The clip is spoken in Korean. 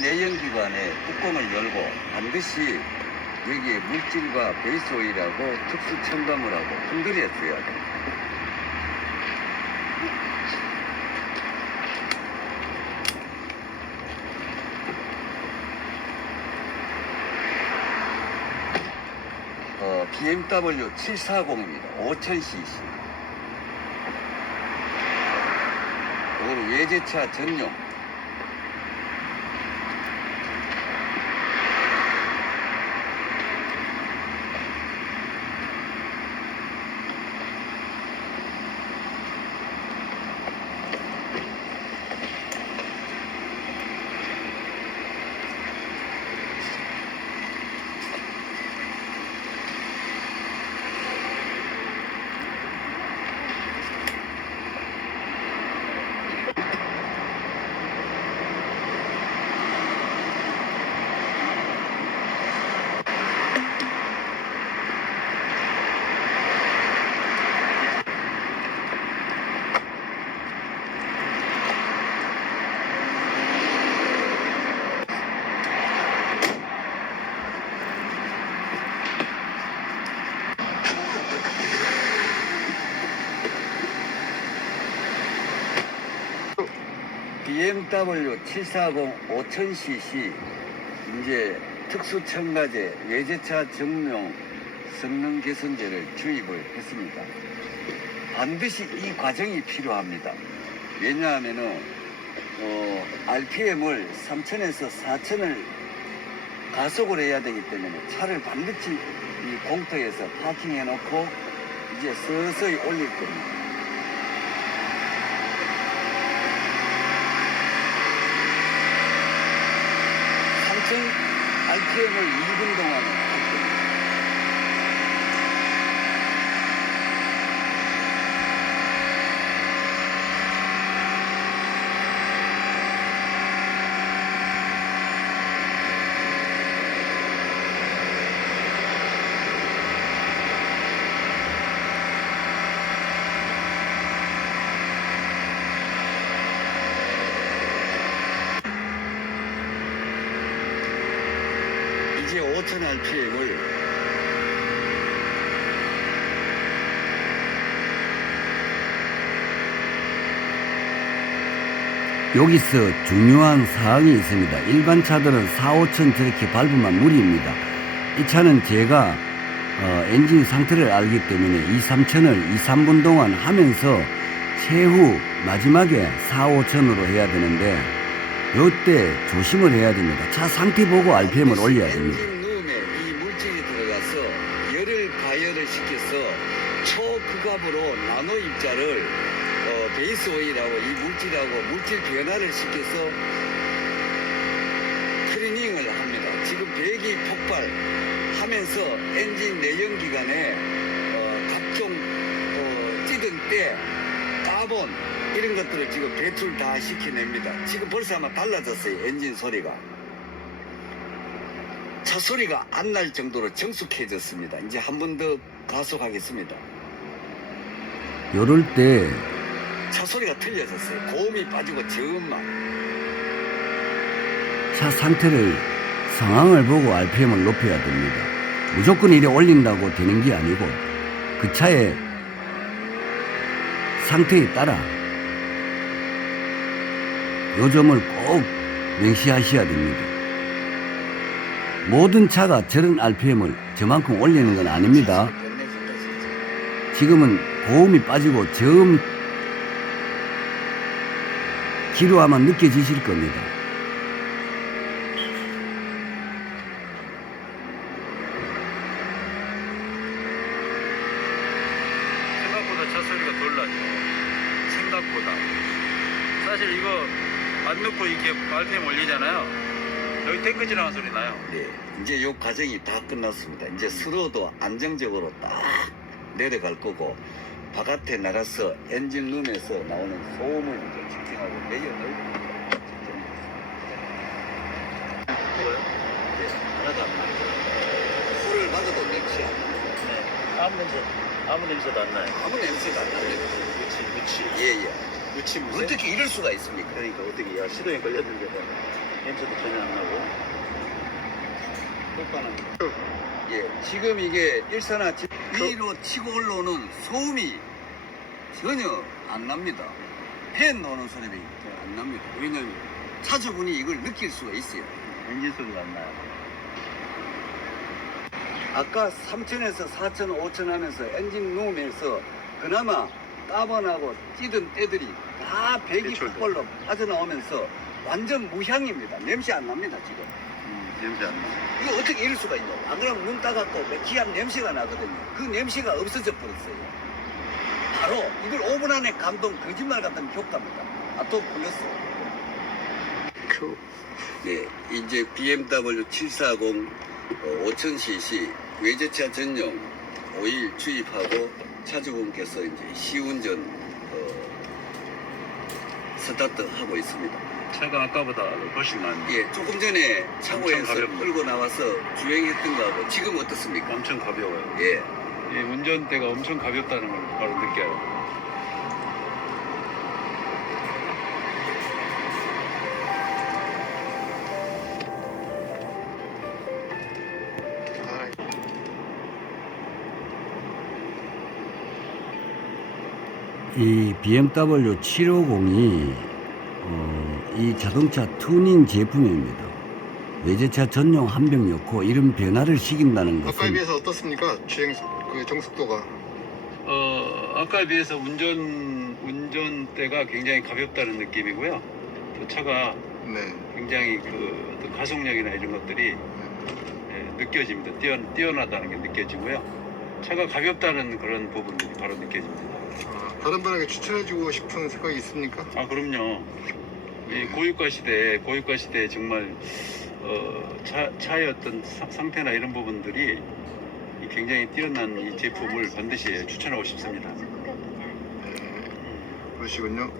내연기관의 뚜껑을 열고 반드시 여기에 물질과 베이스 오일하고 특수 첨가물하고 흔들어 줘야 됩니다. 어, BMW 740입니다. 5000cc. 이거는 외제차 전용. BMW 740 5000cc 이제 특수 첨가제 외제차 정용 성능 개선제를 주입을 했습니다. 반드시 이 과정이 필요합니다. 왜냐하면은 어, RPM을 3000에서 4000을 가속을 해야 되기 때문에 차를 반드시 이 공터에서 파킹해 놓고 이제 서서히 올릴 겁니다. 삼천 RPM을 2분 동안 할 겁니다. 이제 5천 RPM을 여기서 중요한 사항이 있습니다. 일반 차들은 4, 5천 저렇게 밟으면 무리입니다. 이 차는 제가 어, 엔진 상태를 알기 때문에 2, 3천을 2, 3분 동안 하면서 최후 마지막에 4, 5천으로 해야 되는데 이때 조심을 해야 됩니다. 차 상태 보고 RPM을 올려야 됩니다. 이 물질이 들어가서 열을 가열을 시켜서 초극압으로 나노 입자를 어, 베이스 오일하고 이 물질하고 물질 변화를 시켜서 클리닝을 합니다. 지금 배기 폭발하면서 엔진 내연기관에 어, 각종 어, 찌든 때 까본 이런 것들을 지금 배출 다 시켜냅니다. 지금 벌써 아마 달라졌어요. 엔진 소리가. 차 소리가 안 날 정도로 정숙해졌습니다. 이제 한 번 더 가속하겠습니다. 요럴 때 차 소리가 틀려졌어요. 고음이 빠지고 저음만. 차 상태를 상황을 보고 RPM을 높여야 됩니다. 무조건 이래 올린다고 되는 게 아니고 그 차의 상태에 따라 요 점을 꼭 명시하셔야 됩니다. 모든 차가 저런 RPM을 저만큼 올리는 건 아닙니다. 지금은 고음이 빠지고 저음 기로하면 느껴지실 겁니다 차 소리가 덜 나죠. 생각보다. 사실 이거 안 넣고 이렇게 RPM 올리잖아요. 여기 탱크 지나간 소리 나요. 네, 이제 요 과정이 다 끝났습니다. 이제 스로도 안정적으로 딱 내려갈 거고 바깥에 나가서 엔진 룸에서 나오는 소음을 이제 네, 하나도 안 나요. 코를 막아도 냄새 안 나요. 네. 아무 냄새, 아무 냄새도 안 나요. 아무 냄새가 안 납니다. 그렇지, 그렇지. 예, 예. 무침무새? 어떻게 이럴 수가 있습니까? 그러니까 어떻게 야 시동에 걸렸는데 냄새도 전혀 안 나고 효과는 예, 지금 이게 일산화탄 위로 치고 올라오는 소음이 전혀 안 납니다. 팬 노는 소리가 안 납니다. 왜냐면 차주분이 이걸 느낄 수가 있어요. 엔진 소리가 안 나요. 아까 3천에서 4천, 5천 하면서 엔진 누우면서 그나마 까번하고 찌든 때들이 다 배기. 폭발로 빠져나오면서 완전 무향입니다. 냄새 안 납니다, 지금. 음, 냄새 안 나. 이거 어떻게 이럴 수가 있냐고. 안 그러면 문 닫았고 매키한 냄새가 나거든요. 그 냄새가 없어져 버렸어요. 바로 이걸 5분 안에 감동 거짓말 같은 효과입니다. 아, 또 불렸어요. 네, 이제 BMW 740 5000cc 외제차 전용 오일 주입하고 차주분께서 이제 시운전 어, 스타트 하고 있습니다. 차가 아까보다 훨씬 나네. 예, 조금 전에 차고에서 가볍네. 끌고 나와서 주행했던 거하고 지금 어떻습니까? 엄청 가벼워요. 예, 이 운전대가 엄청 가볍다는 걸 바로 느껴요. 이 BMW 750이 어, 이 자동차 튜닝 제품입니다. 외제차 전용 한병 넣고 이런 변화를 시킨다는 아까에 것은 비해서 어떻습니까? 주행 속- 그 정속도가 어, 아까에 비해서 운전 운전대가 굉장히 가볍다는 느낌이고요. 또 차가 네. 굉장히 그 어떤 가속력이나 이런 것들이 예, 느껴집니다. 뛰어, 뛰어나다는 게 느껴지고요. 차가 가볍다는 그런 부분들이 바로 느껴집니다. 아, 다른 분에게 추천해주고 싶은 생각이 있습니까? 아 그럼요. 이 고유가 시대에 고유가 시대에 정말 어, 차, 차의 어떤 사- 상태나 이런 부분들이 이 굉장히 뛰어난 이 제품을 반드시 추천하고 싶습니다. 네. 그러시군요.